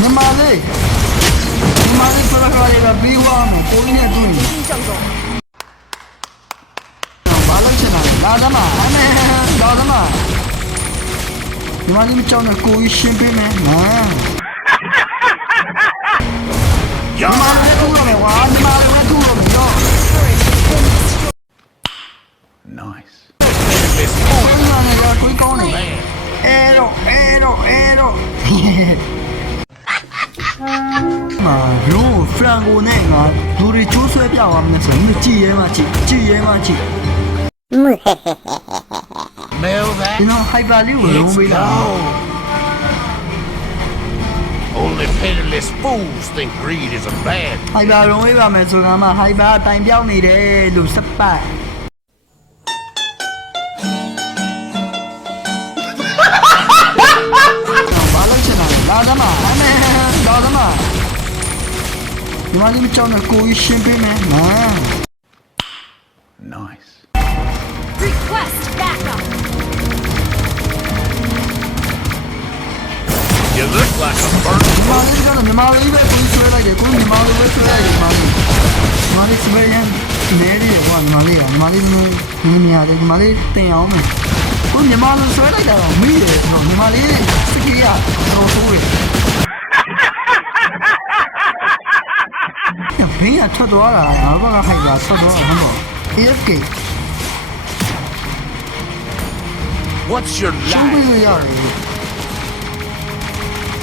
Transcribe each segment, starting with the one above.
မြန်မာလေးဖရခါလေးကပြီးသွားမယ်ကိုင်းနဲ့တွေ့နေဘာလို့ချင်တာလာသမားအနေလာသမားမြန်မာလေးမကြောက်နဲ့ကိုကြီးရှင်းပေးမယ်နော်မြန်မာလေးကူတော့မယ်ကွာမြန်မာလေးကူတော့မယ်တော့ Nice. ကိုင်းနဲ့ကကိုကောင်းနေအဲတော့မာရိုးဖရန်ကိုနဲ့ငါလူတွေချိုးဆွဲပြသွားမယ်ဆိုရင်ကြည်ရဲမှကြည် Smell that? ဒီတော့ဟိုက်ပါလေးကိုလုံးပေးလား Only pitiless fools think greed is a bad. ဟိုက်ပါလုံးပေးပါမယ်ဆိုတာမှဟိုက်ပါတိုင်ပြောင်းနေတယ်လို့စပတ်ဘာလို့ချင်တာလာသမားအနေလာသမားမြန်မာလေးမကြောက်နဲ့ကိုကြီးရှင်းပေးမယ်နော် Nice. Request backup. You look like a burnt. မြန်မာလေးပဲကိုဆွဲလိုက်တယ်ကိုမြန်မာလေးပဲဆွဲလိုက်တယ်မြန်မာလေးစပယ်ရန်နေရီကွာမြန်မာလေးနေရတယ်မြန်မာလေးတင်အောင်မယ်ကိုမြန်မာလေးဆွဲလိုက်တာတော့မိတယ်ဆိုတော့မြန်မာလေးစကီးရတော့ဆိုးတယ်ဘင်းရထွက်သွားတာဘာကခိုက်တာထွက်သွားတာဟုတ် AFK What's your ရှုံးပေး life? လို့ရတယ်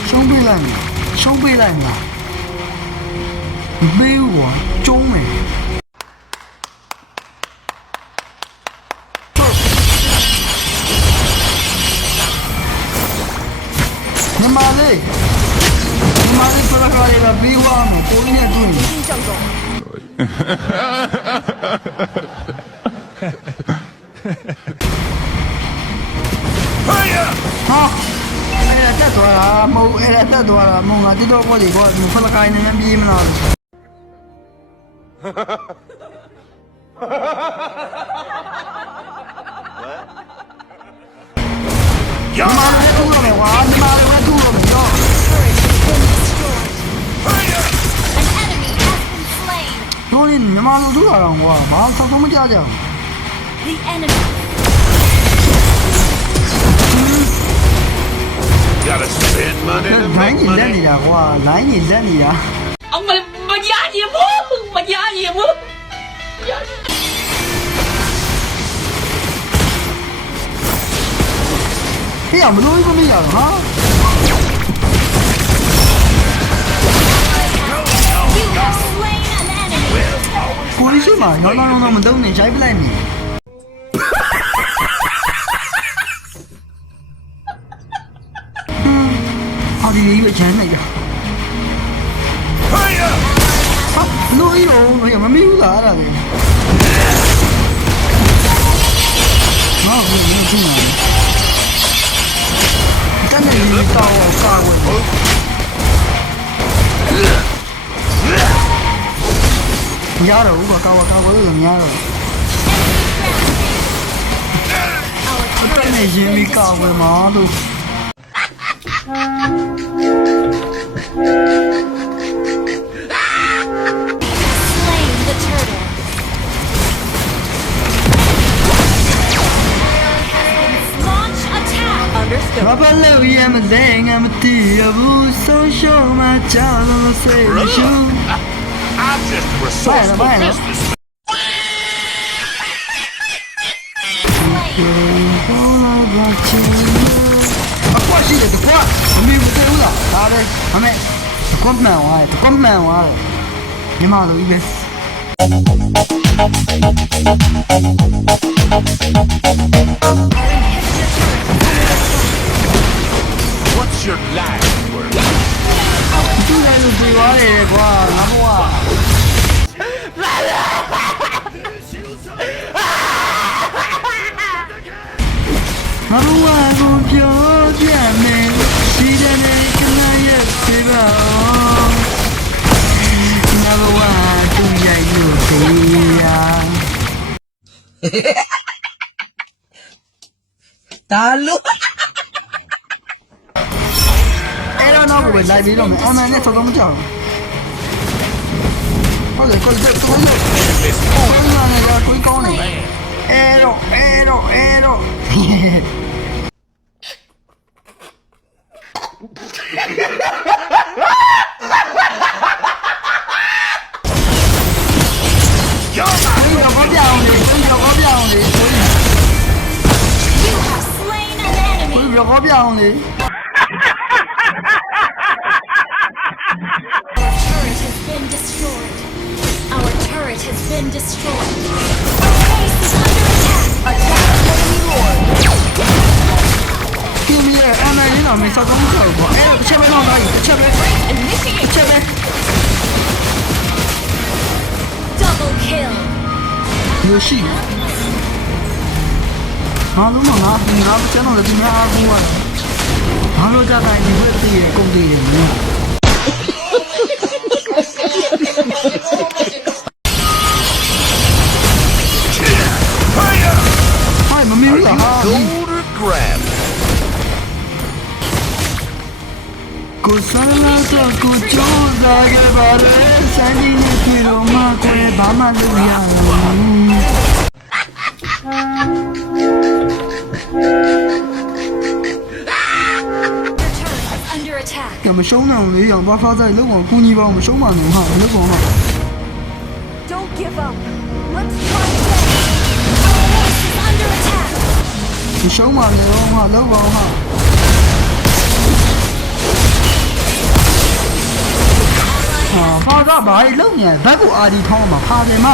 ရှုံးပေးလိုက်မှာဘေးဝကျုံးမယ်မြန်မာလေးဖရခါလေးကပြီးသွားမယ်ကိုင်းနဲ့တွေ့နေဟာအဲ့ဒါတက်သွားတာမဟုတ်ငါတိတော့ဘောဒီကွာဒီဖလကိုင်းနဲ့ပြေးမလားမြန်မာလေးကူတော့မယ်ကွာမြန်မာလေးကူတော့မယ်တော့ An enemy has been slain. တို့လည်းမြန်မာလူတို့လာတော့ကွာဘာသာဆုံးမကြကြဘူး The enemy. Gotta spend money to လိုင်း make ကြီးလက် money. နေတာကွာလိုင်းကြီးလက်နေတာ ông mà giá gì bố mà giá gì bố ဟေ့မလို့မရတော့ဟာ You have slain an enemy. ကိုလေးရှိမှရောင်းမတုံးနဲ့ရိုက်ပလိုက်နေအော်ဒီလေးပဲချမ်းနေကြဟာလို့ရောမမီးဘူးလားအဲ့ဒါလေငါ့ကိုမကြည့်နိုင်ကန်နေလို့ကောက်ဝင်မရတော့ဘူးကောက်လို့မရတော့ဘူးအဲ့ဒါရင်မီကောက်ဝင်မှာလို့ Slain the turtle. Launch attack. understood ဘာပါလို့ရမလဲငါမသိရဘူးဆုံးရှုံးမှကြောက်လို့စိတ်မရှိ I'm just a resourceful Bye, bye. business. Slain. အကွက်ရှိတယ်တကွက်မမီဘူးသေးဘူးလားဒါပဲအမေတကွက်မှန်သွားတယ်ညီမတို့ကြီးပဲ What's your life worth? သူ့လည်းလူပြေသွားတယ်ကွာငါဘွားငါဘွားကိုပြောပြမယ်ဒီတဲ့နေ့ကနေ့ရဲ့ပြေပါငါဘွားသူ့ရိုက်လို့သေးရ ta luôn အဲ့တော့ ကိုပဲလိုက်ပြီးတော့မယ်အမှန်နဲ့ဆောက်တော့မကြောက်ဟုတ်တယ်ကိုယ်ကတော့ကိုယ်ကတော့ကိုယ်ကောင်းနေအဲတော့ You have slain an enemy. ရောကောပြအောင်လေ Our turret has been destroyed. Our base is under attack. Attack enemy lord. ဒီမီရဲ့အမှန်လေးတော့မဆောက်တော့မကြောက်ဘူးအဲ့တစ်ချက်ပဲတော့လိုက်တစ်ချက်ပဲ Initiate. တစ်ချက်ပဲ Double kill. ရရှိငါလုံးမငါကျွန်တော်လည်းဒီမှာအားကိုးရတယ်ဘာလို့ကြတိုင်းဒီဘက်တည်းရဲ့ကုန်တည်းရဲ့နော်ဟိုင်မမီးလားဟာ Gold or grab? ကိုစလာတော့ကိုကြိုးစားခဲ့ပါလေစမ်းနေနေပြီတော့မှကိုယ်ဘာမှလုပ်ရအောင် Your turret is under attack. ကမရှုံးနိုင်လေအောင်ဘာဖားဆိုင်လုံးအောင်ကူညီပါအောင်မရှုံးပါနဲ့ဟာလုံးအောင်ဟာ Don't give up. Let's try again. Our base is under attack. မရှုံးပါနဲ့တော့ဟာလုံးအောင်ဟာဟာကဘာလုံးနေဘက်ကိုအာဒီထောင်းမှာဖာတယ်မ